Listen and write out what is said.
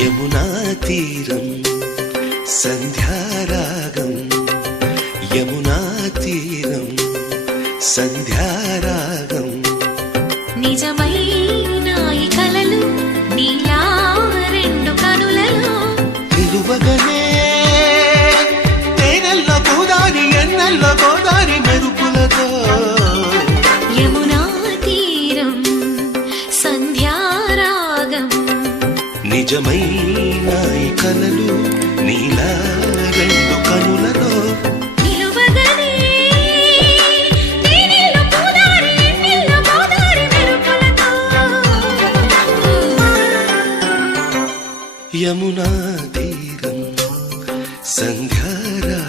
యమునా తీరం సంధ్యారాగం యమునా తీరం సంధ్యారాగం నిజమైన ఈ కలలు నీలా రెండు కనులలో నిలువగనే తేనెల్లో గోదారి ఎన్నెల్లో గోదారి మెరుపులతో యమునా తీరం సంధ్యారాగం నిజమైన ఈ కలలు నీలా రెండు కనులలో నిలువగనే తేనెల్లో గోదారి ఎన్నెల్లో గోదారి మెరుపులతో యమునా తీరం సంధ్యారాగం